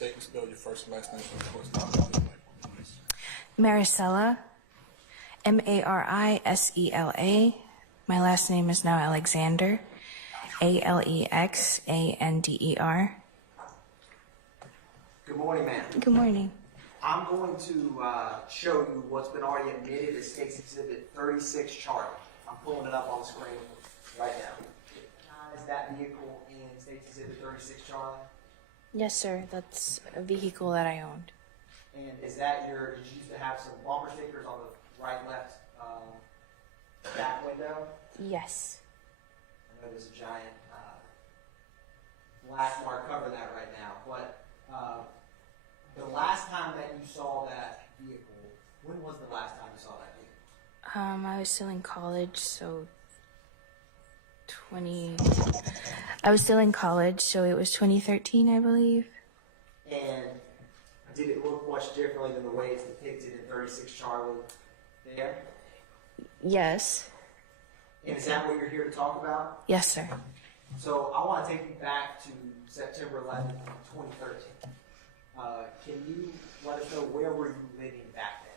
State and spell your first and last name for the course now. Marisela, Marisela. My last name is now Alexander, Alexander. Good morning, ma'am. Good morning. I'm going to show you what's been already admitted as State's Exhibit 36 chart. I'm pulling it up on the screen right now. Is that vehicle in State's Exhibit 36 chart? Yes, sir. That's a vehicle that I owned. And is that did you used to have some bumper stickers on the right and left back window? Yes. I know there's a giant black mark covering that right now, but the last time that you saw that vehicle, when was the last time you saw that vehicle? I was still in college, so I was still in college, so it was 2013, I believe. And did it look much differently than the way it's depicted in 36 Charlie there? Yes. And is that what you're here to talk about? Yes, sir. So I want to take you back to September 11th, 2013. Can you let us know where were you living back then?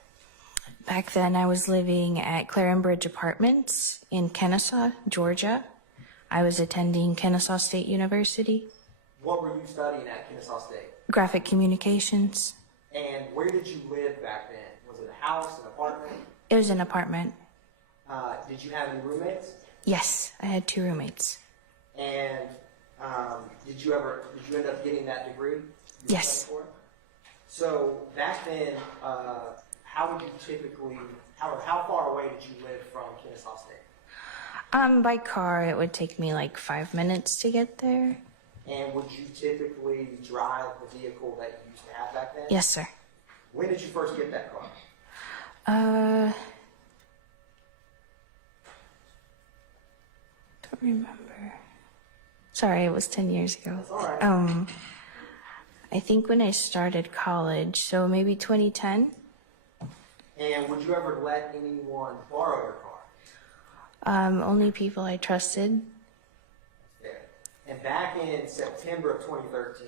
Back then, I was living at Clarenbridge Apartments in Kennesaw, Georgia. I was attending Kennesaw State University. What were you studying at Kennesaw State? Graphic communications. And where did you live back then? Was it a house, an apartment? It was an apartment. Did you have any roommates? Yes, I had 2 roommates. And did you end up getting that degree? You were Yes. studying for? So back then, how would you typically, how far away did you live from Kennesaw State? By car, it would take me like 5 minutes to get there. And would you typically drive the vehicle that you used to have back then? Yes, sir. When did you first get that car? Don't remember. Sorry, it was 10 years ago. That's all right. I think when I started college, so maybe 2010. And would you ever let anyone borrow your car? Only people I trusted. There. And back in September of 2013,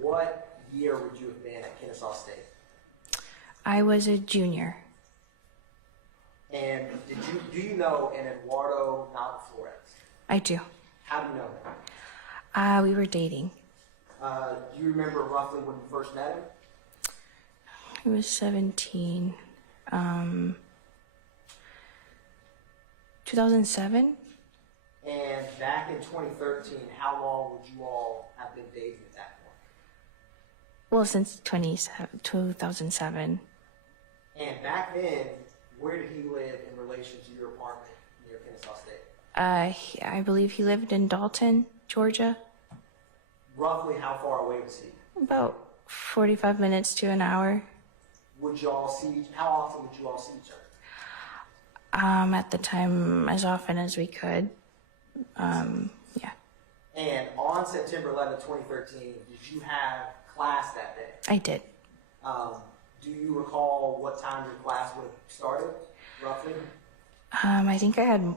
what year would you have been at Kennesaw State? I was a junior. And do you know an Eduardo Flores? I do. How do you know him? We were dating. Do you remember roughly when you first met him? I was 17. 2007? And back in 2013, how long would you all have been dating at that point? Well, since 2007. And back then, where did he live in relation to your apartment near Kennesaw State? I believe he lived in Dalton, Georgia. Roughly how far away was he? About 45 minutes to an hour. How often would you all see each other? At the time, as often as we could. Yeah. And on September 11, 2013, did you have class that day? I did. Do you recall what time your class would have started, roughly? I think I had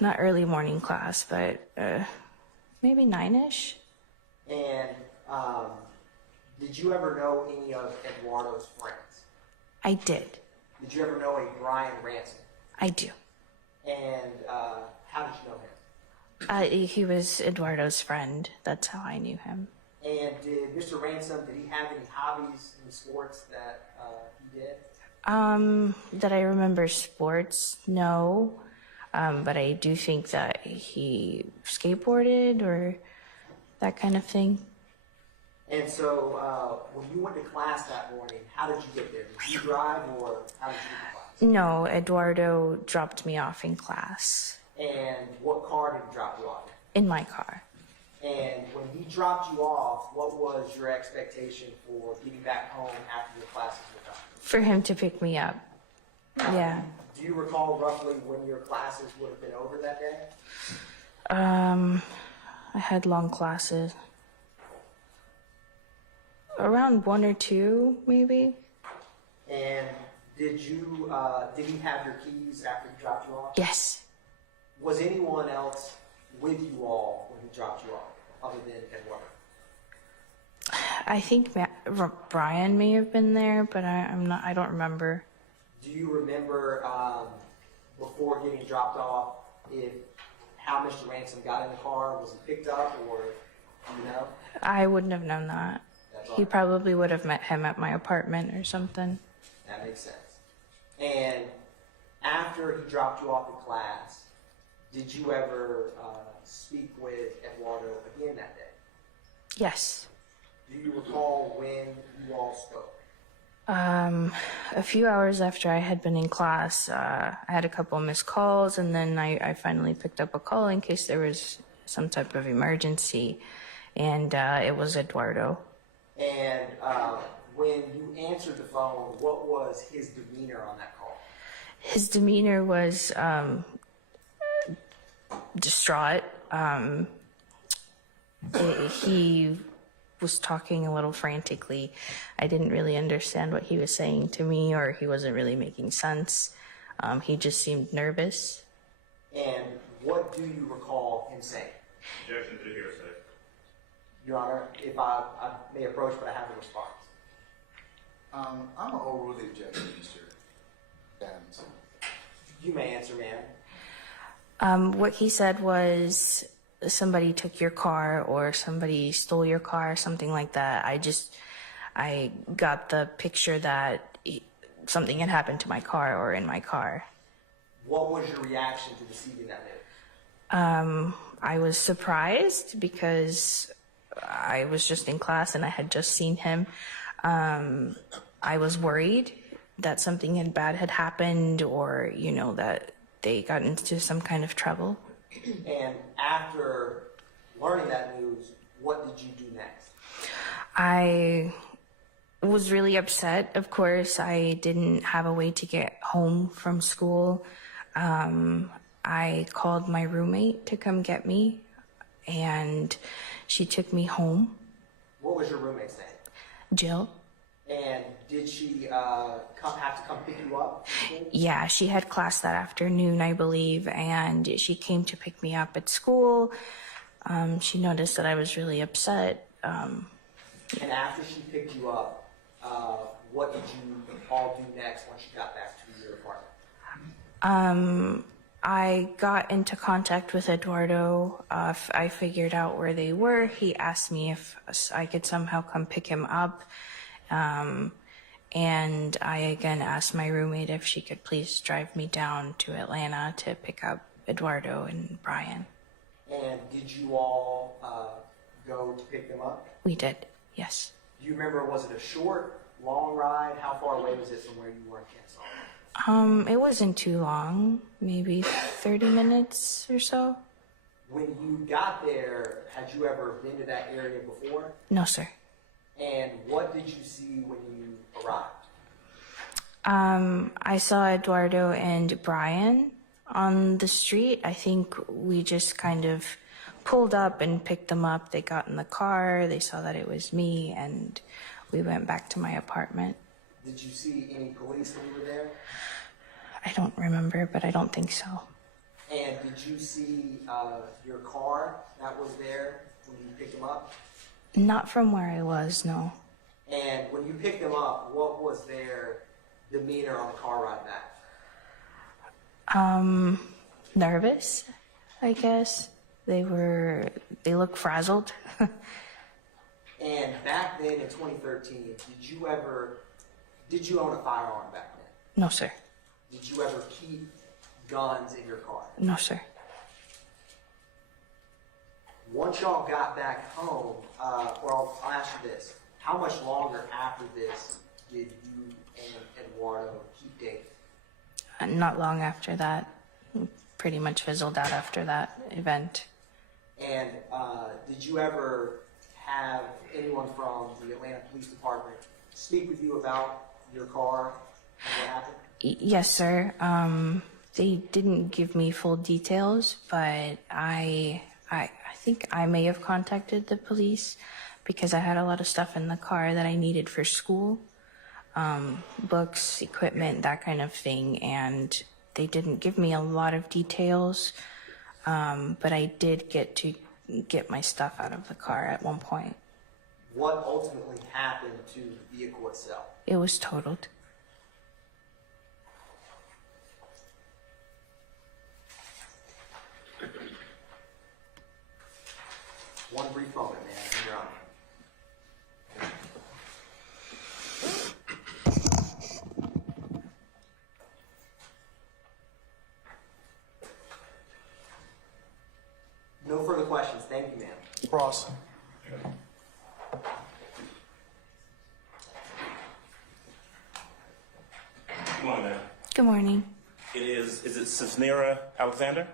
not early morning class, but maybe 9-ish. And did you ever know any of Eduardo's friends? I did. Did you ever know a Brian Ransom? I do. And how did you know him? He was Eduardo's friend. That's how I knew him. And did Mr. Ransom, did he have any hobbies in sports that he did? That I remember sports, no. But I do think that he skateboarded or that kind of thing. And so when you went to class that morning, how did you get there? Did you drive or how did you get to class? No, Eduardo dropped me off in class. And what car did he drop you off in? In my car. And when he dropped you off, what was your expectation for getting back home after your classes were done? For him to pick me up. Yeah. Do you recall roughly when your classes would have been over that day? I had long classes. Around 1 or 2, maybe. And did he have your keys after he dropped you off? Yes. Was anyone else with you all when he dropped you off, other than Eduardo? I think Brian may have been there, but I don't remember. Do you remember before getting dropped off if how Mr. Ransom got in the car? Was he picked up, or do you know? I wouldn't have known that. That's all He right. probably would have met him at my apartment or something. That makes sense. And after he dropped you off in class, did you ever speak with Eduardo again that day? Yes. Do you recall when you all spoke? A few hours after I had been in class, I had a couple missed calls, and then I finally picked up a call in case there was some type of emergency, and it was Eduardo. And when you answered the phone, what was his demeanor on that call? His demeanor was distraught. He was talking a little frantically. I didn't really understand what he was saying to me, or he wasn't really making sense. He just seemed nervous. And what do you recall him saying? Objection to the hearsay. Your Honor, if I may approach, but I have a response. I'm going to overrule the objection, Mr. Adams. You may answer, ma'am. What he said was somebody took your car or somebody stole your car, something like that. I got the picture that something had happened to my car or in my car. What was your reaction to receiving that news? I was surprised because I was just in class and I had just seen him. I was worried that something bad had happened, or, that they got into some kind of trouble. And after learning that news, what did you do next? I was really upset, of course. I didn't have a way to get home from school. I called my roommate to come get me, and she took me home. What was your roommate's name? Jill? And did she have to come pick you up? Yeah, she had class that afternoon, I believe, and she came to pick me up at school. She noticed that I was really upset. And after she picked you up, what did you all do next once you got back to your apartment? I got into contact with Eduardo. I figured out where they were. He asked me if I could somehow come pick him up. And I again asked my roommate if she could please drive me down to Atlanta to pick up Eduardo and Brian. And did you all go to pick them up? We did, yes. Do you remember, was it a short, long ride? How far away was it from where you were in Kennesaw? It wasn't too long, maybe 30 minutes or so. When you got there, had you ever been to that area before? No, sir. And what did you see when you arrived? I saw Eduardo and Brian on the street. I think we just kind of pulled up and picked them up. They got in the car, they saw that it was me, and we went back to my apartment. Did you see any police when you were there? I don't remember, but I don't think so. And did you see your car that was there when you picked them up? Not from where I was, no. And when you picked them up, what was their demeanor on the car ride back? Nervous, I guess. They looked frazzled. And back then in 2013, did you own a firearm back then? No, sir. Did you ever keep guns in your car? No, sir. Once y'all got back home, I'll ask you this. How much longer after this did you and Eduardo keep dating? Not long after that. Pretty much fizzled out after that event. And did you ever have anyone from the Atlanta Police Department speak with you about your car and what happened? Yes, sir. They didn't give me full details, but I think I may have contacted the police because I had a lot of stuff in the car that I needed for school, books, equipment, that kind of thing, and they didn't give me a lot of details, but I did get my stuff out of the car at one point. what ultimately happened to the vehicle itself? It was totaled. One brief moment, man. You're on. No further questions. Thank you, ma'am. Cross. Good morning, ma'am. Good morning. Is it Marisela Alexander?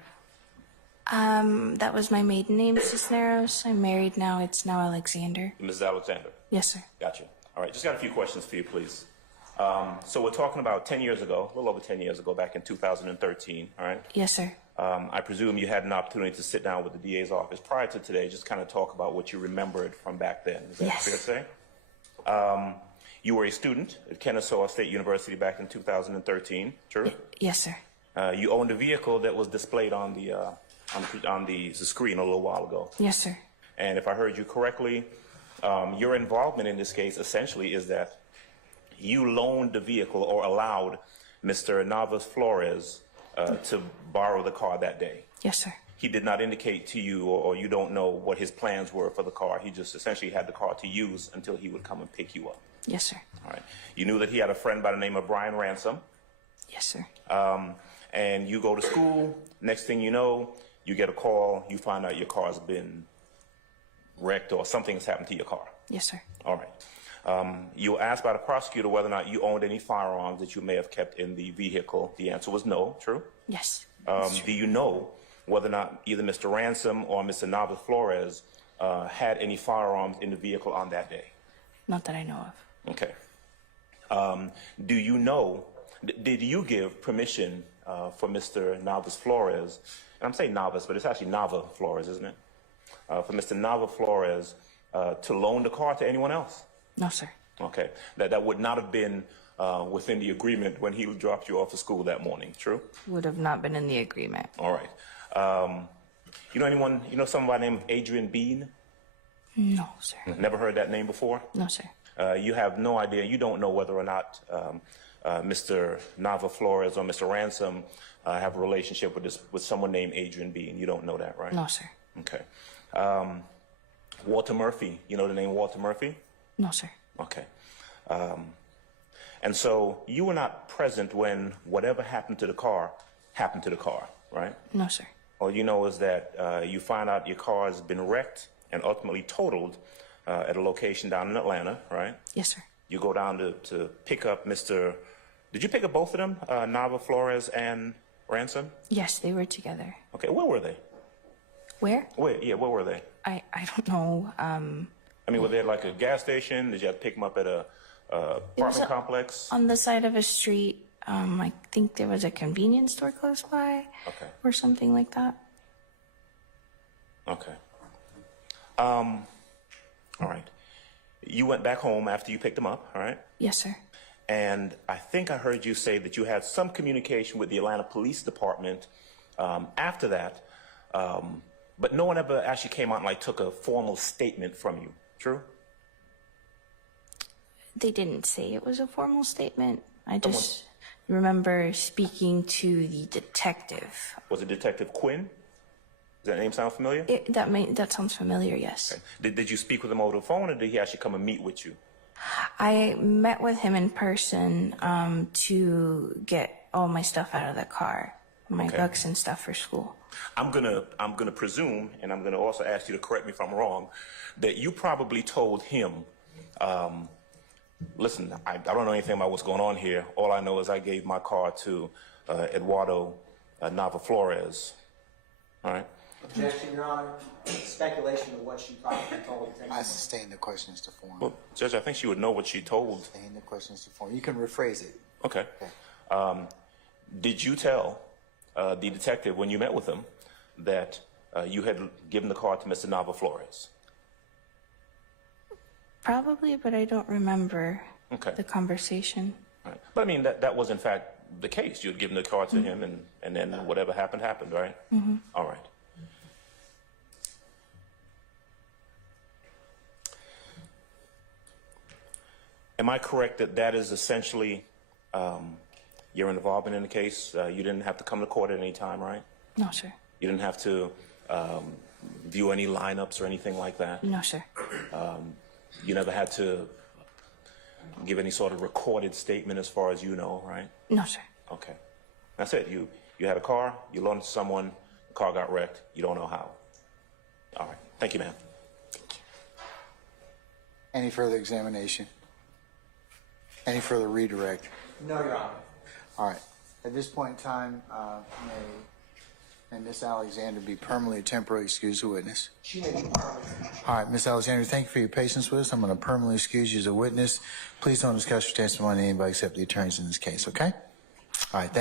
That was my maiden name, Cisneros. I'm married now. It's now Alexander. Mrs. Alexander. Yes, sir. Gotcha. All right, just got a few questions for you, please. So we're talking about 10 years ago, a little over 10 years ago, back in 2013, all right? Yes, sir. I presume you had an opportunity to sit down with the DA's office prior to today, just kind of talk about what you remembered from back then. Is that Yes. fair to say? You were a student at Kennesaw State University back in 2013, true? Yes, sir. You owned a vehicle that was displayed on the screen a little while ago. Yes, sir. And if I heard you correctly, your involvement in this case essentially is that you loaned the vehicle or allowed Mr. Navas Flores to borrow the car that day. Yes, sir. He did not indicate to you, or you don't know what his plans were for the car. He just essentially had the car to use until he would come and pick you up. Yes, sir. All right. You knew that he had a friend by the name of Brian Ransom. Yes, sir. And you go to school. Next thing you know, you get a call. You find out your car's been wrecked or something has happened to your car. Yes, sir. All right. You were asked by the prosecutor whether or not you owned any firearms that you may have kept in the vehicle. The answer was no. True? Yes. Do you know whether or not either Mr. Ransom or Mr. Navas Flores had any firearms in the vehicle on that day? Not that I know of. Okay. Do you know, did you give permission for Mr. Navas Flores, and I'm saying Navas, but it's actually Nava Flores, isn't it? For Mr. Nava Flores to loan the car to anyone else? No, sir. Okay. That would not have been within the agreement when he dropped you off of school that morning, true? Would have not been in the agreement. All right. You know anyone, you know someone by the name of Adrian Bean? No, sir. Never heard that name before? No, sir. You have no idea, you don't know whether or not Mr. Nava Flores or Mr. Ransom have a relationship with someone named Adrian Bean. You don't know that, right? No, sir. Okay. Walter Murphy, you know the name Walter Murphy? No, sir. Okay. And so you were not present when whatever happened to the car, right? No, sir. All you know is that you find out your car has been wrecked and ultimately totaled at a location down in Atlanta, right? Yes, sir. You go down to pick up Mr. Did you pick up both of them, Nava Flores and Ransom? Yes, they were together. Okay, where were they? Where? Where were they? I don't know. I mean, were they at like a gas station? Did you have to pick them up at a apartment complex? On the side of a street. I think there was a convenience store close by. Okay. Or something like that. Okay. All right. You went back home after you picked them up, all right? Yes, sir. And I think I heard you say that you had some communication with the Atlanta Police Department after that, but no one ever actually came out and like took a formal statement from you. True? They didn't say it was a formal statement. I just remember speaking to the detective. Was it Detective Quinn? Does that name sound familiar? That sounds familiar, yes. Okay. Did you speak with him over the phone, or did he actually come and meet with you? I met with him in person to get all my stuff out of the car, my books and stuff for school. I'm gonna presume, and I'm gonna also ask you to correct me if I'm wrong, that you probably told him, listen, I don't know anything about what's going on here. All I know is I gave my car to Eduardo Nava Flores. All right. Objection, Your Honor. Speculation of what she probably told the I sustain the questions to form. Well, Judge, I think she would know what she told. Sustain the questions to form. You can rephrase it. Okay. Did you tell the detective when you met with him that you had given the car to Mr. Nava Flores? Probably, but I don't remember Okay. the conversation. Right. But I mean, that was in fact the case. You had given the car to him, and then whatever happened, right? Mm-hmm. All right. Am I correct that that is essentially your involvement in the case? You didn't have to come to court at any time, right? No, sir. You didn't have to view any lineups or anything like that? No, sir. You never had to give any sort of recorded statement as far as you know, right? No, sir. Okay. That's it. You had a car, you loaned it to someone, the car got wrecked, you don't know how. All right. Thank you, ma'am. Any further examination? Any further redirect? No, Your Honor. All right. At this point in time, may Ms. Alexander be permanently or temporarily excused as a witness? She may be permanent. All right, Ms. Alexander, thank you for your patience with us. I'm going to permanently excuse you as a witness. Please don't discuss your testimony to anybody except the attorneys in this case, okay? All right.